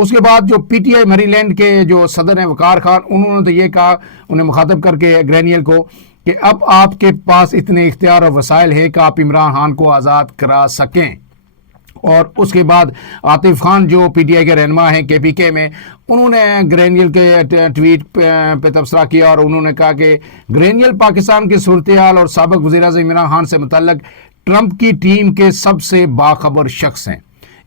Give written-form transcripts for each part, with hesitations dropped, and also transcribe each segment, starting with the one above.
اس کے بعد جو پی ٹی آئی میری لینڈ کے جو صدر ہیں وقار خان، انہوں نے تو یہ کہا انہیں مخاطب کر کے گرینیل کو کہ اب آپ کے پاس اتنے اختیار اور وسائل ہیں کہ آپ عمران خان کو آزاد کرا سکیں۔ اور اس کے بعد عاطف خان جو پی ٹی آئی کے رہنما ہیں کے پی کے میں، انہوں نے گرینیل کے ٹویٹ پہ تبصرہ کیا اور انہوں نے کہا کہ گرینیل پاکستان کی صورتحال اور سابق وزیر اعظم عمران خان سے متعلق ٹرمپ کی ٹیم کے سب سے باخبر شخص ہیں۔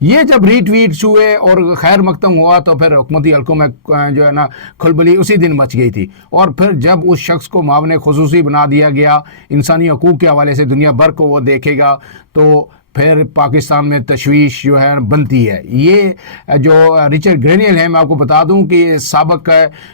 یہ جب ری ٹویٹ ہوئے اور خیر مقدم ہوا تو پھر حکومتی حلقوں میں جو ہے نا کھلبلی اسی دن مچ گئی تھی، اور پھر جب اس شخص کو معاون خصوصی بنا دیا گیا انسانی حقوق کے حوالے سے، دنیا بھر کو وہ دیکھے گا، تو پھر پاکستان میں تشویش جو ہے بنتی ہے۔ یہ جو رچرڈ گرینیل ہیں، میں آپ کو بتا دوں کہ سابق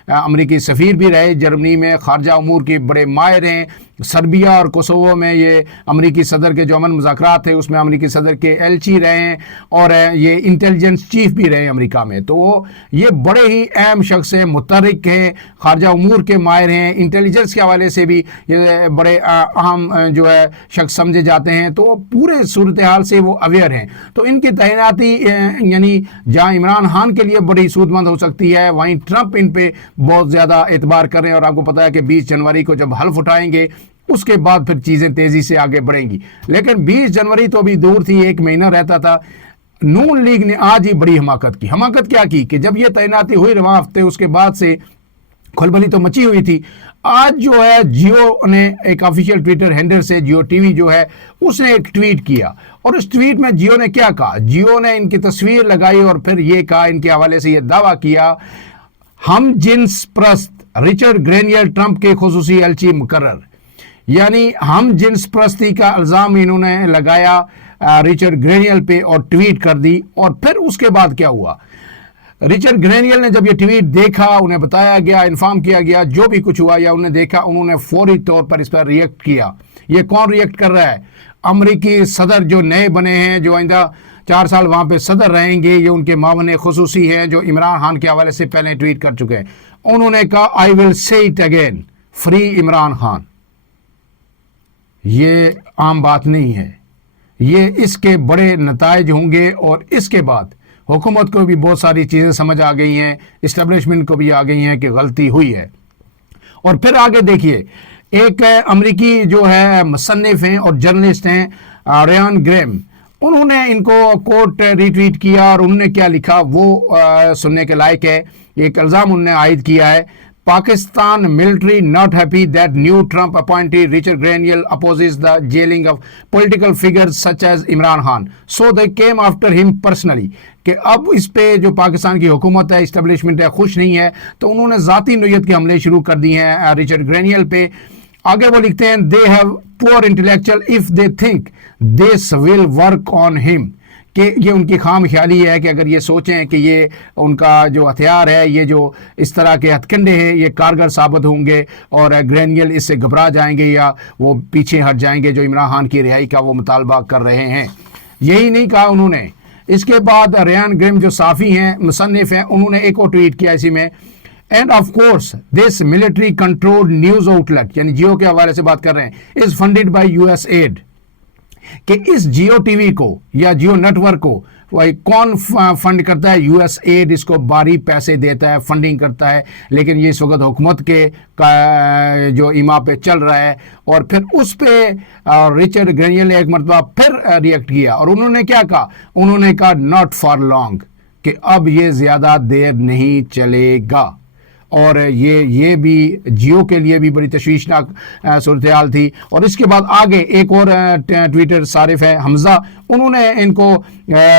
امریکی سفیر بھی رہے جرمنی میں، خارجہ امور کے بڑے ماہر ہیں۔ سربیا اور کوسوو میں یہ امریکی صدر کے جو امن مذاکرات تھے اس میں امریکی صدر کے ایلچی رہے ہیں، اور یہ انٹیلیجنس چیف بھی رہے امریکہ میں۔ تو وہ یہ بڑے ہی اہم شخص ہیں، متحرک ہیں، خارجہ امور کے ماہر ہیں، انٹیلیجنس کے حوالے سے بھی یہ بڑے اہم جو ہے شخص سمجھے جاتے ہیں، تو پورے صورتحال سے وہ اویئر ہیں۔ تو ان کی تعیناتی یعنی جہاں عمران خان کے لیے بڑی سود مند ہو سکتی ہے، وہیں ٹرمپ ان پہ بہت زیادہ اعتبار کر رہے ہیں، اور آپ کو پتا ہے کہ 20 جنوری کو جب حلف اٹھائیں گے اس کے بعد پھر چیزیں تیزی سے آگے بڑھیں گی۔ لیکن 20 جنوری تو ابھی دور تھی، ایک مہینہ رہتا تھا۔ نون لیگ نے آج ہی بڑی حماقت کی۔ حماقت کیا کی کہ جب یہ تعیناتی ہوئی رواں ہفتے، اس کے بعد سے کھلبلی تو مچی ہوئی تھی۔ آج جو ہے جیو نے ایک آفیشیل ٹویٹر ہینڈل سے، جیو ٹی وی جو ہے اس نے ایک ٹویٹ کیا، اور اس ٹویٹ میں جیو نے کیا کہا، جیو نے ان کی تصویر لگائی اور پھر یہ کہا، ان کے حوالے سے یہ دعویٰ کیا، ہم جنس پرست رچرڈ گرینیل ٹرمپ کے خصوصی ایلچی مقرر۔ یعنی ہم جنس پرستی کا الزام انہوں نے لگایا رچرڈ گرینیل پہ اور ٹویٹ کر دی۔ اور پھر اس کے بعد کیا ہوا، رچرڈ گرینیل نے جب یہ ٹویٹ دیکھا، انہیں بتایا گیا، انفارم کیا گیا جو بھی کچھ ہوا یا انہیں دیکھا، انہوں نے فوری طور پر اس پر ریئیکٹ کیا۔ یہ کون ریئیکٹ کر رہا ہے؟ امریکی صدر جو نئے بنے ہیں، جو آئندہ 4 سال وہاں پہ صدر رہیں گے، یہ ان کے معاون خصوصی ہیں جو عمران خان کے حوالے سے پہلے ٹویٹ کر چکے ہیں۔ انہوں نے کہا آئی ول سے it again, free Imran Khan. یہ عام بات نہیں ہے، یہ اس کے بڑے نتائج ہوں گے، اور اس کے بعد حکومت کو بھی بہت ساری چیزیں سمجھ آ گئی ہیں، اسٹیبلشمنٹ کو بھی آ گئی ہیں کہ غلطی ہوئی ہے۔ اور پھر آگے دیکھیے، ایک امریکی جو ہے مصنف ہیں اور جرنلسٹ ہیں ریان گریم، انہوں نے ان کو کوٹ ری ٹویٹ کیا، اور انہوں نے کیا لکھا وہ سننے کے لائق ہے۔ ایک الزام انہوں نے عائد کیا ہے، Pakistan military not happy that new Trump appointee Richard Grenell opposes the jailing of political figures such as Imran Khan. So they came after him personally. کہ اب اس پہ جو پاکستان کی حکومت ہے، اسٹیبلشمنٹ ہے، خوش نہیں ہے، تو انہوں نے ذاتی نوعیت کے حملے شروع کر دیے ہیں رچرڈ گرینیل پہ۔ آگے وہ لکھتے ہیں they have poor intellectual if they think this will work on him. کہ یہ ان کی خام خیالی ہے کہ اگر یہ سوچیں کہ یہ ان کا جو ہتھیار ہے، یہ جو اس طرح کے ہتھ کنڈے ہیں، یہ کارگر ثابت ہوں گے اور گرینیل اس سے گھبرا جائیں گے یا وہ پیچھے ہٹ جائیں گے جو عمران خان کی رہائی کا وہ مطالبہ کر رہے ہیں۔ یہی نہیں کہا انہوں نے۔ اس کے بعد ریان گریم جو صحافی ہیں، مصنف ہیں، انہوں نے ایک اور ٹویٹ کیا اسی میں، and of course this military control news outlet, یعنی جیو کے حوالے سے بات کر رہے ہیں، is funded by U S aid, کہ اس جیو ٹی وی کو یا جیو نیٹ ورک کو کون فنڈ کرتا ہے؟ یو ایس ایڈ اس کو باری پیسے دیتا ہے، فنڈنگ کرتا ہے، لیکن یہ اس وقت حکومت کے جو ایما پہ چل رہا ہے۔ اور پھر اس پہ رچرڈ گرینیل نے ایک مرتبہ پھر ریئیکٹ کیا، اور انہوں نے کیا کہا؟ انہوں نے کہا ناٹ فار لانگ، کہ اب یہ زیادہ دیر نہیں چلے گا۔ اور یہ بھی جیو کے لیے بھی بڑی تشویشناک صورتحال تھی۔ اور اس کے بعد آگے ایک اور ٹویٹر صارف ہے حمزہ، انہوں نے ان کو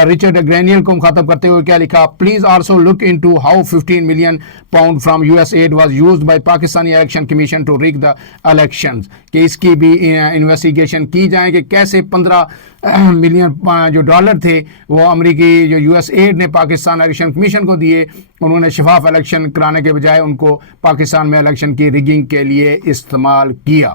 رچرڈ گرینیل کو مخاطب کرتے ہوئے کیا لکھا، please also look into how 15 million pound from U S aid was used by Pakistani election commission to rig the elections, کہ اس کی بھی انویسٹیگیشن کی جائے کہ کیسے 15 ملین جو ڈالر تھے وہ امریکی جو یو ایس ایڈ نے پاکستان الیکشن کمیشن کو دیے، انہوں نے شفاف الیکشن کرانے کے بجائے ان کو پاکستان میں الیکشن کی ریگنگ کے لیے استعمال کیا۔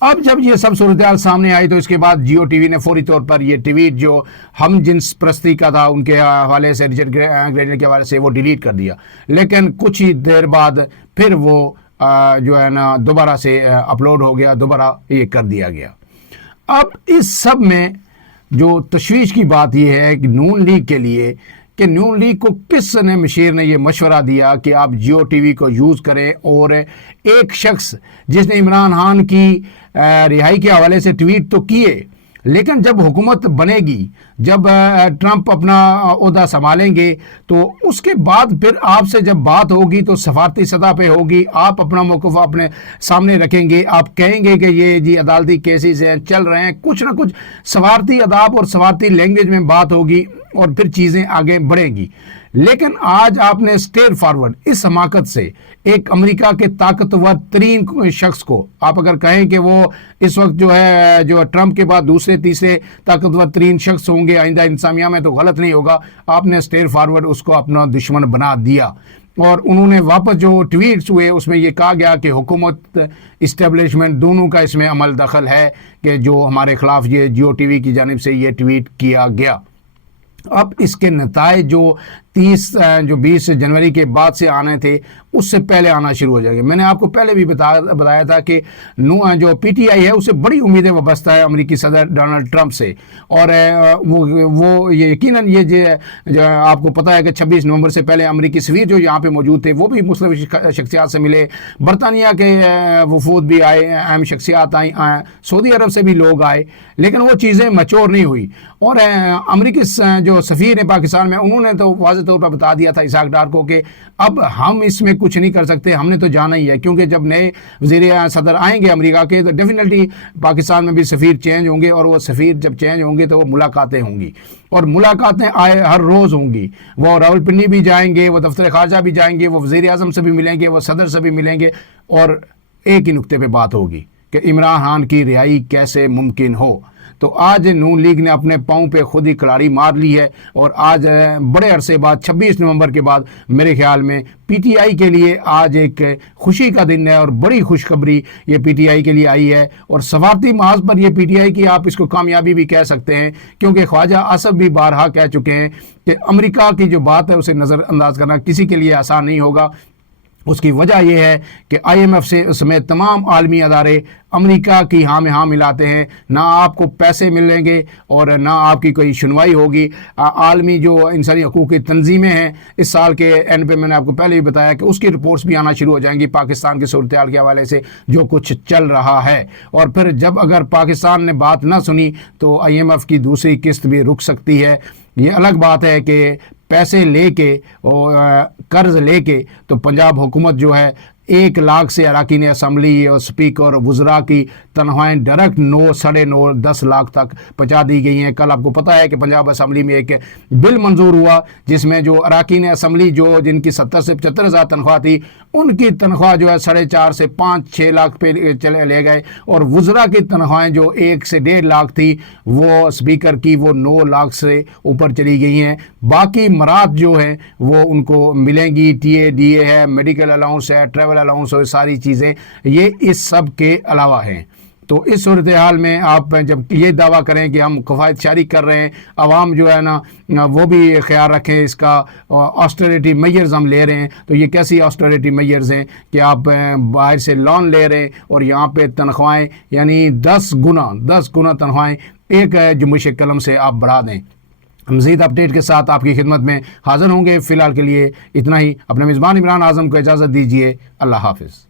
اب جب یہ سب صورتحال سامنے آئی تو اس کے بعد جیو ٹی وی نے فوری طور پر یہ ٹویٹ جو ہم جنس پرستی کا تھا ان کے حوالے سے، رچرڈ گرینیل کے حوالے سے، وہ ڈیلیٹ کر دیا۔ لیکن کچھ ہی دیر بعد پھر وہ جو ہے نا دوبارہ سے اپلوڈ ہو گیا، دوبارہ یہ کر دیا گیا۔ اب اس سب میں جو تشویش کی بات یہ ہے کہ نون لیگ کے لیے کہ نون لیگ کو کس نے مشیر نے یہ مشورہ دیا کہ آپ جیو ٹی وی کو یوز کریں، اور ایک شخص جس نے عمران خان کی رہائی کے حوالے سے ٹویٹ تو کیے، لیکن جب حکومت بنے گی، جب ٹرمپ اپنا عہدہ سنبھالیں گے، تو اس کے بعد پھر آپ سے جب بات ہوگی تو سفارتی سطح پہ ہوگی، آپ اپنا موقف اپنے سامنے رکھیں گے، آپ کہیں گے کہ یہ جی عدالتی کیسز ہیں چل رہے ہیں، کچھ نہ کچھ سفارتی اداب اور سفارتی لینگویج میں بات ہوگی اور پھر چیزیں آگے بڑھیں گی۔ لیکن آج آپ نے اسٹیٹ فارورڈ اس حماقت سے ایک امریکہ کے طاقتور ترین شخص کو، آپ اگر کہیں کہ وہ اس وقت جو ٹرمپ کے بعد دوسرے تیسرے طاقتور ترین شخص ہوں گے آئندہ انسانیہ میں، تو غلط نہیں ہوگا، آپ نے اسٹیٹ فارورڈ اس کو اپنا دشمن بنا دیا۔ اور انہوں نے واپس جو ٹویٹس ہوئے اس میں یہ کہا گیا کہ حکومت اسٹیبلشمنٹ دونوں کا اس میں عمل دخل ہے کہ جو ہمارے خلاف یہ جیو ٹی وی کی جانب سے یہ ٹویٹ کیا گیا۔ اب اس کے نتائج جو 20 جنوری کے بعد سے آنے تھے اس سے پہلے آنا شروع ہو جائے گا۔ میں نے آپ کو پہلے بھی بتایا تھا کہ جو پی ٹی آئی ہے اسے بڑی امیدیں وابستہ ہے امریکی صدر ڈونلڈ ٹرمپ سے، اور وہ یقیناً یہ جو آپ کو پتہ ہے کہ 26 نومبر سے پہلے امریکی سفیر جو یہاں پہ موجود تھے وہ بھی مختلف شخصیات سے ملے، برطانیہ کے وفود بھی آئے، اہم شخصیات آئیں، سعودی عرب سے بھی لوگ آئے، لیکن وہ چیزیں میچور نہیں ہوئی۔ اور امریکی جو سفیر ہیں پاکستان میں، انہوں نے تو واضح طور پر بتا دیا تھا اسحاق ڈار کو کہ اب ہم اس میں کچھ نہیں کر سکتے، ہم نے تو جانا ہی ہے، کیونکہ جب نئے وزیر صدر آئیں گے امریکہ کے تو ڈیفینیٹلی پاکستان میں بھی سفیر چینج ہوں گے، اور وہ سفیر جب چینج ہوں گے تو وہ ملاقاتیں ہوں گی، اور ملاقاتیں ہر روز ہوں گی۔ وہ راولپنڈی بھی جائیں گے، وہ دفتر خارجہ بھی جائیں گے، وہ وزیر اعظم سے بھی ملیں گے، وہ صدر سے بھی ملیں گے، اور ایک ہی نقطے پہ بات ہوگی کہ عمران خان کی رہائی کیسے ممکن ہو۔ تو آج نون لیگ نے اپنے پاؤں پہ خود ہی کلاڑی مار لی ہے، اور آج بڑے عرصے بعد 26 نومبر کے بعد میرے خیال میں پی ٹی آئی کے لیے آج ایک خوشی کا دن ہے، اور بڑی خوشخبری یہ پی ٹی آئی کے لیے آئی ہے، اور سفارتی محاذ پر یہ پی ٹی آئی کی آپ اس کو کامیابی بھی کہہ سکتے ہیں، کیونکہ خواجہ آصف بھی بارہا کہہ چکے ہیں کہ امریکہ کی جو بات ہے اسے نظر انداز کرنا کسی کے لیے آسان نہیں ہوگا۔ اس کی وجہ یہ ہے کہ آئی ایم ایف سے سمیت تمام عالمی ادارے امریکہ کی ہاں میں ہاں ملاتے ہیں، نہ آپ کو پیسے ملیں گے اور نہ آپ کی کوئی سنوائی ہوگی۔ عالمی جو انسانی حقوق کی تنظیمیں ہیں، اس سال کے اینڈ پہ میں نے آپ کو پہلے بھی بتایا کہ اس کی رپورٹس بھی آنا شروع ہو جائیں گی پاکستان کی صورتحال کے حوالے سے جو کچھ چل رہا ہے، اور پھر جب اگر پاکستان نے بات نہ سنی تو آئی ایم ایف کی دوسری قسط بھی رک سکتی ہے۔ یہ الگ بات ہے کہ پیسے لے کے اور قرض لے کے تو پنجاب حکومت جو ہے 1 لاکھ سے اراکین اسمبلی اور اسپیکر وزراء کی تنخواہیں ڈائریکٹ 9 ساڑھے 9 10 لاکھ تک پہنچا دی گئی ہیں۔ کل آپ کو پتہ ہے کہ پنجاب اسمبلی میں ایک بل منظور ہوا جس میں جو اراکین اسمبلی جن کی 70 سے 75 ہزار تنخواہ تھی، ان کی تنخواہ جو ہے 4.5 سے 5-6 لاکھ پہ لے گئے، اور وزراء کی تنخواہیں جو 1 سے 1.5 لاکھ تھی وہ اسپیکر کی وہ 9 لاکھ سے اوپر چلی گئی ہیں۔ باقی مراد جو ہیں وہ ان کو ملیں گی، ٹی اے ڈی اے ہے، میڈیکل الاؤنس ہے، ٹریول الاؤنس اور ساری چیزیں یہ اس سب کے علاوہ ہیں۔ تو اس صورتحال میں آپ جب یہ دعویٰ کریں کہ ہم کفایت شاری کر رہے ہیں، عوام جو ہے نا وہ بھی خیال رکھیں اس کا، آسٹریٹی میئرز ہم لے رہے ہیں، تو یہ کیسی آسٹریٹی میئرز ہیں کہ آپ باہر سے لون لے رہے ہیں اور یہاں پہ تنخواہیں یعنی 10 گنا تنخواہیں ایک جنبش قلم سے آپ بڑھا دیں۔ مزید اپڈیٹ کے ساتھ آپ کی خدمت میں حاضر ہوں گے۔ فی الحال کے لیے اتنا ہی۔ اپنے میزبان عمران اعظم کو اجازت دیجیے۔ اللہ حافظ۔